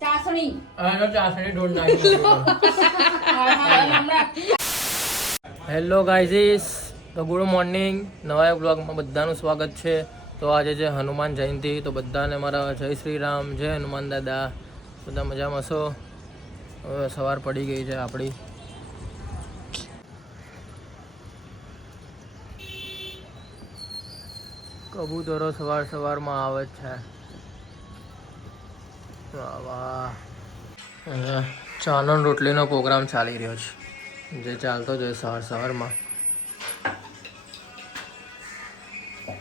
ચાસણી ઢોળ નાખી. હેલો ગાઈઝીસ, તો ગુડ મોર્નિંગ. નવા બ્લોગમાં બધાનું સ્વાગત છે. તો આજે છે હનુમાન જયંતિ, તો બધાને મારા જય શ્રી રામ, જય હનુમાન દાદા. બધા મજામાં છો? હવે સવાર પડી ગઈ છે આપણી. કબૂતરો સવારમાં આવે જ છે. વાહ વાહ. અહીંયા ચાનો ને રોટલીનો પ્રોગ્રામ ચાલી રહ્યો છે, જે ચાલતો જ હોય સવારમાં.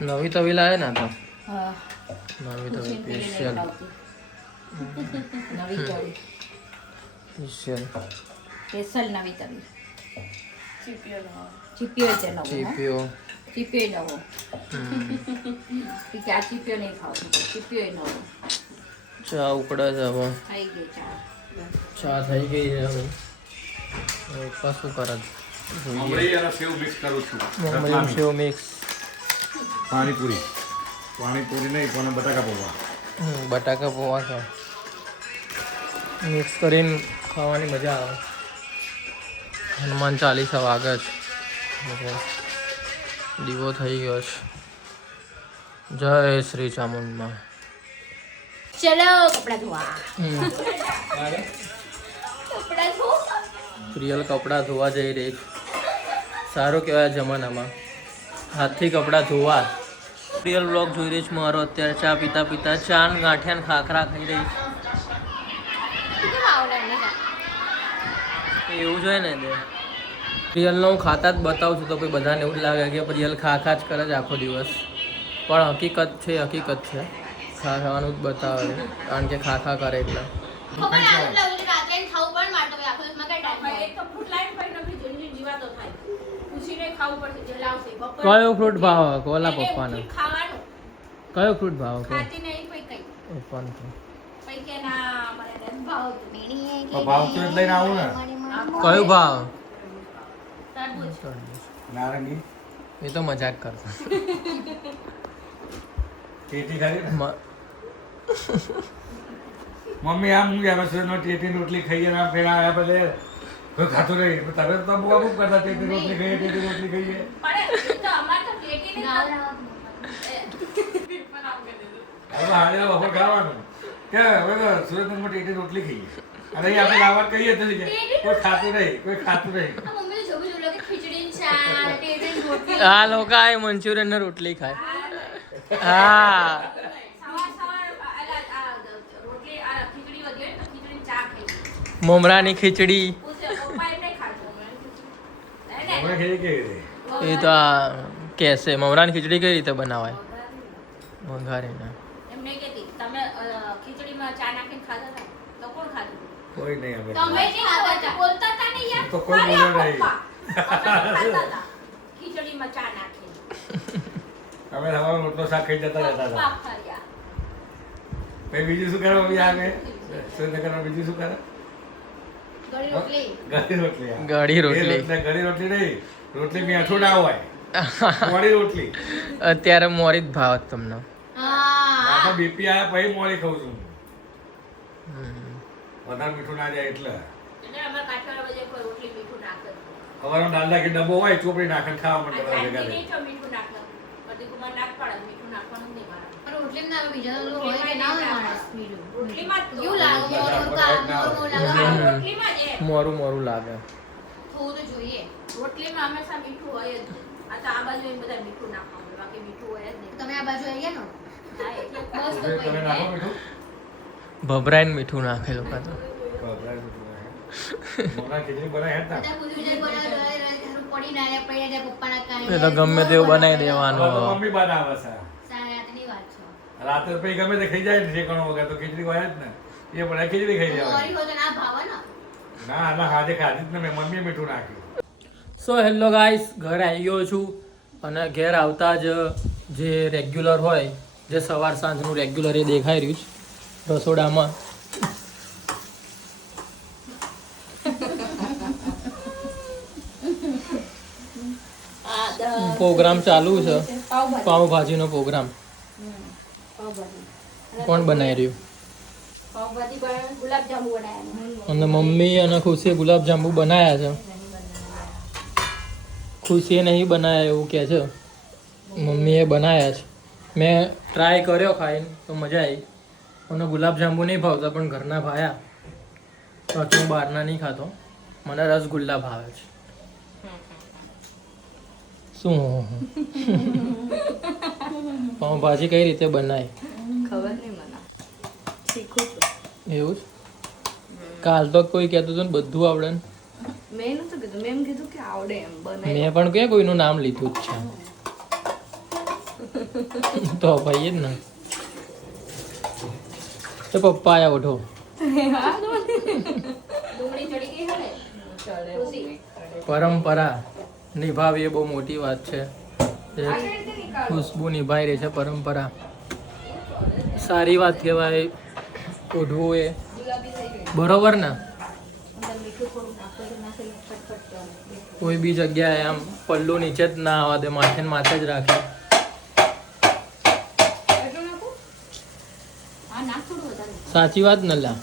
નવી તવી લાવે ને તો નવી તવી સ્પેશિયલ નવી તવી ચીપીઓ છે નવો ચીપીઓ નવો કે આ ચીપીઓ નહીં ખાવું, ચીપીઓ નવો. ચા ઉકળે છે હવે. થઈ ગઈ ચા થઈ ગઈ છે હવે. પપ્પા શું કરે છે? મમરી અને સેવ મિક્સ કરું છું. મમરી સેવ મિક્સ. પાણીપુરી નહીં પણ બટાકા પૌવા. બટાકા પૌવા છે, મિક્સ કરીને ખાવાની મજા આવે. હનુમાન ચાલીસા વાગે છે, દીવો થઈ ગયો છે. જય શ્રી ચામુંડમાં. ચલો કપડા ધોવા. પ્રિયલ કપડાં ધોવા જઈ રહી છે. સારું કહેવાય જમાનામાં હાથથી કપડાં ધોવા. પ્રિયલ બ્લોગ જોઈ રહી છે મારો અત્યારે. ચા પીતા ચા ને ગાંઠિયા ને ખાખરા ખાઈ રહી છે. એવું જોઈએ ને તે પ્રિયલનો હું ખાતા જ બતાવું છું, તો કોઈ બધાને એવું જ લાગે કે પ્રિયલ ખા જ કરે છે આખો દિવસ. પણ હકીકત છે ખાવાનું જ બતાવે, કારણ કે ખા કરે એટલે. કયો ફ્રૂટ ભાવ કોલા પપ્પાને? કયો ફ્રૂટ ભાવ પપ્પાને? ભાવ તો લઈને આવું ને. કયો ભાવ? નારંગી એ તો મજાક કરતા. ટેટી ખાલી ને મમ્મી આમ હું ગયા બસ ટેટી રોટલી ખાઈએ ને ફેર આવ્યા બધે કોઈ ખાતું નહીં. તમે તો બહુ અમુક કરતા ટેટી રોટલી ખાઈએ. હવે હાડે બપોર ખાવાનું કે હવે સુરતમાં ટેટી રોટલી ખાઈએ અને અહીં આપણે લાવવા કહીએ તો કોઈ ખાતું નહીં. આ લોકો આ મંચુરિયન ને રોટલી ખાય. હા, મમરાની ખીચડી એ તો આ કેસે મમરાની ખીચડી કઈ રીતે બનાવાય? વઘારીને. કોઈ નહીં હવે તો કોઈ બોલ્યો નહીં. ખીચડીમાં ચા નાખી અમે સવારમાં રોટલો શાક ખાઈ જતા હતા. પછી બીજું શું કરે મમ્મી આવે સુરેન્દ્રનગરમાં? બીજું શું કરે? ગળી રોટલી નહીં, રોટલી મીઠું ના હોય, મોડી રોટલી. અત્યારે મોરી જ ભાવત તમને. આમાં બીપી આવ્યા પછી મોડી ખાઉં છું. વધારે મીઠું ના જાય એટલે. સવારમાં દાદા કે ડબ્બો હોય ચોપડી નાખે ખાવા માટે બધા ભેગા થઈ. મોરું લાગે. રોટલીમાં હંમેશા મીઠું હોય જ. આ બાજુ બધા મીઠું નાખવાનું, બાકી મીઠું હોય જ નહીં. તમે આ બાજુ આવી ગયા ને તમે નાખો મીઠું? ભભરાઈને મીઠું નાખે લોકો તો. એ તો ગમે તેવું બનાવી દેવાનું. મમ્મી બનાવે છે રાત્રે પછી ગમે તે ખાઈ જાય ને ઠેકાણું વગર તો ખીચડી હોય જ ને. એ પણ ખીચડી ખાઈ જવાની. ના આજે ખાધી જ ને મેં. મમ્મીએ મીઠું નાખ્યું. સો હેલો ગાઈસ, ઘરે આવી ગયો છું અને ઘેર આવતા જ જે રેગ્યુલર હોય, જે સવાર સાંજનું રેગ્યુલર એ દેખાઈ રહ્યું છે રસોડામાં. પ્રોગ્રામ ચાલુ છે, પાવભાજીનો પ્રોગ્રામ. કોણ બનાવી રહ્યું? પાવભાજી પણ ગુલાબજાંબુ બનાવ્યા. અને મમ્મી અને ખુશીએ ગુલાબજાંબુ બનાવ્યા છે. ખુશીએ નહીં બનાવ્યા એવું કહે છે. મમ્મીએ બનાવ્યા છે. મેં ટ્રાય કર્યો ખાઈને તો મજા આવી. મને ગુલાબજાંબુ નહીં ભાવતા પણ ઘરના ભાયા. તો હું બહારના નહીં ખાતો. મને રસગુલ્લા ભાવે છે. શું પાઉંભાજી કઈ રીતે બનાવી? ખબર નહીં મને, શીખું છું. એવું જ? કાલ તો કોઈ કહેતું હતું ને બધું આવડે ને. મેં નતું કીધું, મેં એમ કીધું કે આવડે એમ બનાવી. મેં પણ ક્યાં કોઈનું નામ લીધું જ છે. તો ભાઈ જ ને. તો પપ્પા આયા ઉઠો. ડુંગળી ચડી ગઈ હે ને? ખુશી. પરંપરા નિભાવી એ બહુ મોટી વાત છે. એ ખુશ્બુ નિભાઈ રહી છે પરંપરા. સારી વાત કહેવાય. ઓઢવું એ બરોબર ને. કોઈ બી જગ્યાએ આમ પલ્લું નીચે જ ના આવવા દે, માથે ને માથે જ રાખે. સાચી વાત ને લા?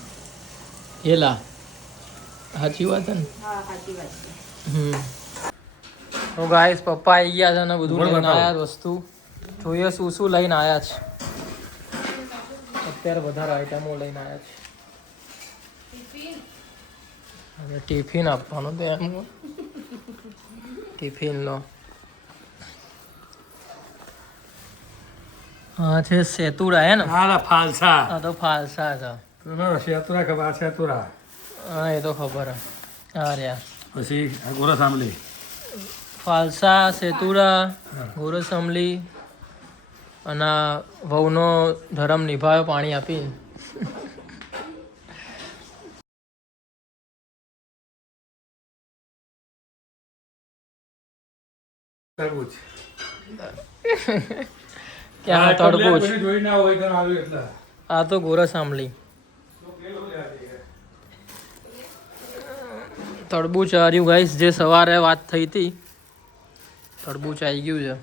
એ લા સાચી વાત ને? તો ગાઈસ પપ્પા આવી ગયા છે અને બધું લઈને આવ્યા વસ્તુ. જોઈએ શું શું લઈને આવ્યા છે. અત્યારે વધારે આઈટમો લઈને આવ્યા છે. અને ટિફિન આપવાનું તો એમ ટિફિન લો. હા છે સેતુરા હે ને? હા ફાલસા. હા તો ફાલસા છે. સેતુરા ખબર? સેતુરા હા એ તો ખબર હે. હા રહ્યા પછી ગોરસ આંબલી, ફાલસા, સેતુરા, ગોરસ અમલી અને વહુનો ધર્મ નિભાવ્યો પાણી આપી. તરબૂચ. ક્યાં તરબૂચ? જોઈ ના હોય તો આવ્યું એટલે. આ તો ગોરસ આંબલી. તરબૂચ આવ્યું ગાઈસ. જે સવારે વાત થઈ હતી તરબૂચ આવી ગયું છે.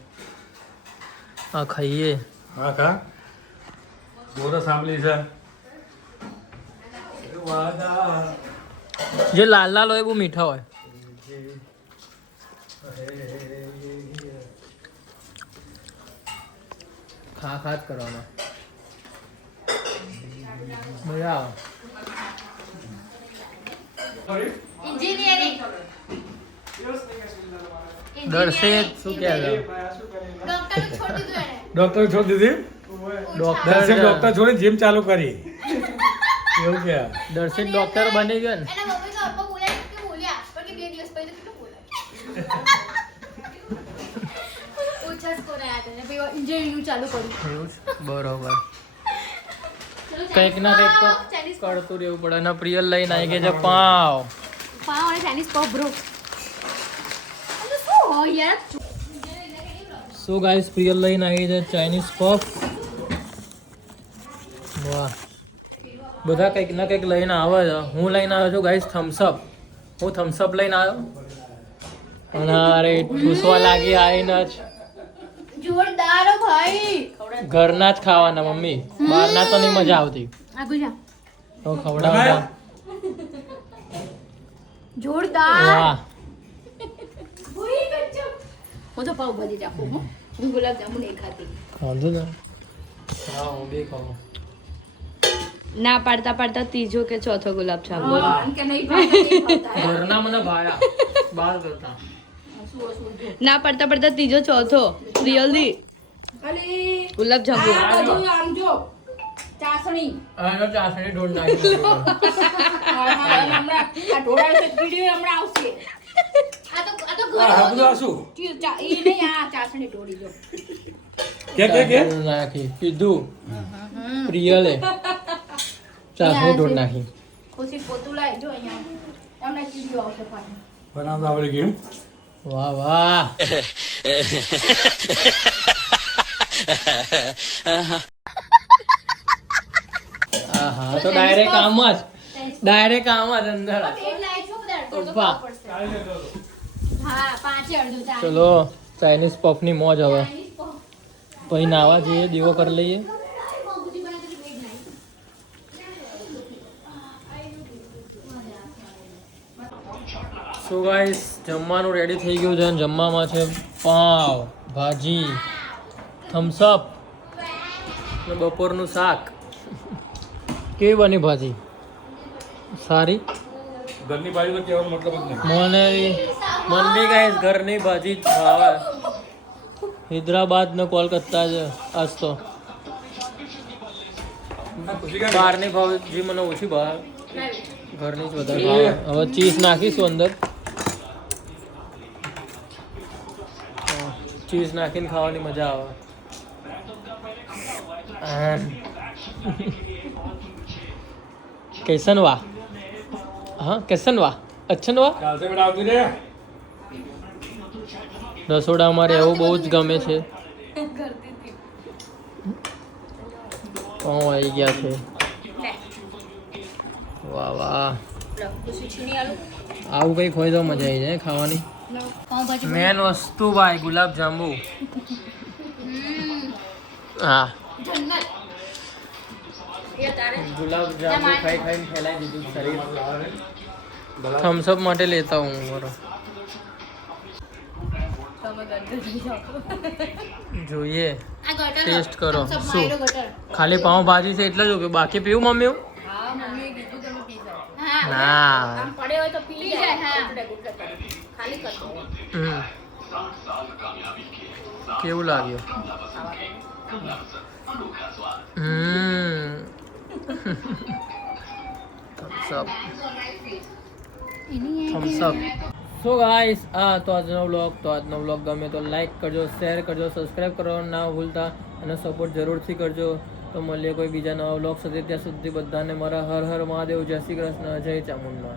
હા ખાઈએ. હા ખા. ગોરસ આંબલી છે. જે લાલ લાલ હોય બહુ મીઠા હોય. ખા ખા જ કરવાના. મજા આવે. એન્જિનિયરિંગ. દર્શિત શું કહે છે? ડોક્ટર છોડી દીધું એને. ડોક્ટર છોડી દીધી. દર્શક ડોક્ટર ડોક્ટર છોડી જીમ ચાલુ કરી. એવું કે દર્શિત ડોક્ટર બની ગયો ને? એના મમ્મી તો અપ્પા બોલ્યા કે બોલ્યા પણ કે 2 દિવસ પછી તો કેટલું બોલાય. ઓછા સ્કોર આયા હતા ને પછી એન્જિનિયરિંગ ચાલુ કર્યું. એવું છે? બરોબર. કંઈક ના કંઈક તો કરતું રહેવું પડે. અને પ્રિયલ લઈને આવી ગયા છે પાવ. પાવ અને ચાઇનીઝ પફ બ્રો. એટલે શું હોય યાર? સો ગાઈસ પ્રિયલ લઈને આવી છે ચાઇનીઝ પફ. વાહ. બધા કંઈક ના કંઈક લઈને આવે છે. હું લઈને આવ્યો છું ગાઈસ થમ્સઅપ. હું થમ્સઅપ લઈને આવ્યો અને અરે ઠૂસવા લાગી આવીને જ. જોરદાર હો ભાઈ. ઘરના જ ખાવાના મમ્મી. બહારના તો નહીં મજા આવતી. આ ગુજા. તો ખવડાવવા. જોરદાર. વાહ. હું તો પાવ ભાજી ચાખું. હું ગુલાબ જામુન નહીં ખાતી. ખાધું ને? હા હું બી ખાઉં. ના પાડતા પાડતા ત્રીજો કે ચોથો ગુલાબ જાંબુ. કારણ કે નહીં ભાવતા. ઘરના મને ભાયા બહાર કરતા. ના પડતા પડતા ત્રીજો ચોથો રિયલી અલી ગુલાબ જાંબુ. આ બધું આમ જો ચાસણી. આનો ચાસણી ઢોળ નાખી. હમણાં આ ઢોળાય છે વિડિયો હમણાં આવશે. આ તો ઘરે આ બધું શું ઈ નહીં આ ચાસણી ઢોળી જો. કે નાખી કીધું પ્રિયલે ચાસણી ઢોળ નાખી. પછી પોતું લાય જો અહીંયા એમને વિડિયો આવશે પાછો. બનાવતા આવડી ગયું. વાહ વાહ. આહા તો ડાયરેક્ટ આમ જ અંદર જ. એક લાય છો બધા અડધો તો ઉભા. ખાવા પડશે. હા પાંચે અડધો ચાલે. ચલો ચાઇનીઝ પફની મોજ હવે. Chinese puff. પછી નાવા જઈએ દીવો કરી લઈએ. સો ગાઈસ જમવાનું રેડી થઈ ગયું છે અને જમવામાં છે પાવ ભાજી થમ્સઅપ અને બપોરનું શાક. કેવી બની ભાજી? સારી. ઘરની ભાજી તો કહેવાનો મતલબ જ નહીં. મને ગાઈસ ઘરની ભાજી જ ભાવે. હૈદરાબાદ ને કોલકાતા જ આજ તો બહારની ભાજી મને ઓછી ભાવે, ઘરની જ વધારે ભાવે. હવે ચીઝ નાખીશું અંદર, ચીઝ નાખીને ખાવાની મજા આવે. કેસનવા, હા કેસનવા, અચ્છનવા. ચાલશે બેટા આવતી રે. રસોડા અમારે એવું બહુ જ ગમે છે. પાઉં આવી ગયા છે. વાહ વાહ, આવું કંઈક હોય તો મજા આવી જાય ખાવાની. મેન વસ્તુ ભાઈ ગુલાબ જાંબુ. હા ગુલાબ જાંબુ ખાઈ ખાઈને ફેલાઈ દીધું શરીર. થમ્સઅપ માટે લેતા હું બરો. જોઈએ ટેસ્ટ કરો. શું ખાલી પાઉં ભાજી છે એટલે જ કે બાકી પીવું મમ્મી? ના કેવું લાગ્યું? થમ્સઅપ. સો ગાઈસ તો આજનો વ્લોગ ગમે તો લાઈક કરજો, શેર કરજો, સબસ્ક્રાઈબ કરવાનું ના ભૂલતા અને સપોર્ટ જરૂરથી કરજો. તો મળીએ કોઈ બીજા નવા વ્લોગ સાથે. ત્યાં સુધી બધાને મારા હર હર મહાદેવ, જય શ્રી કૃષ્ણ, જય ચામુંડા.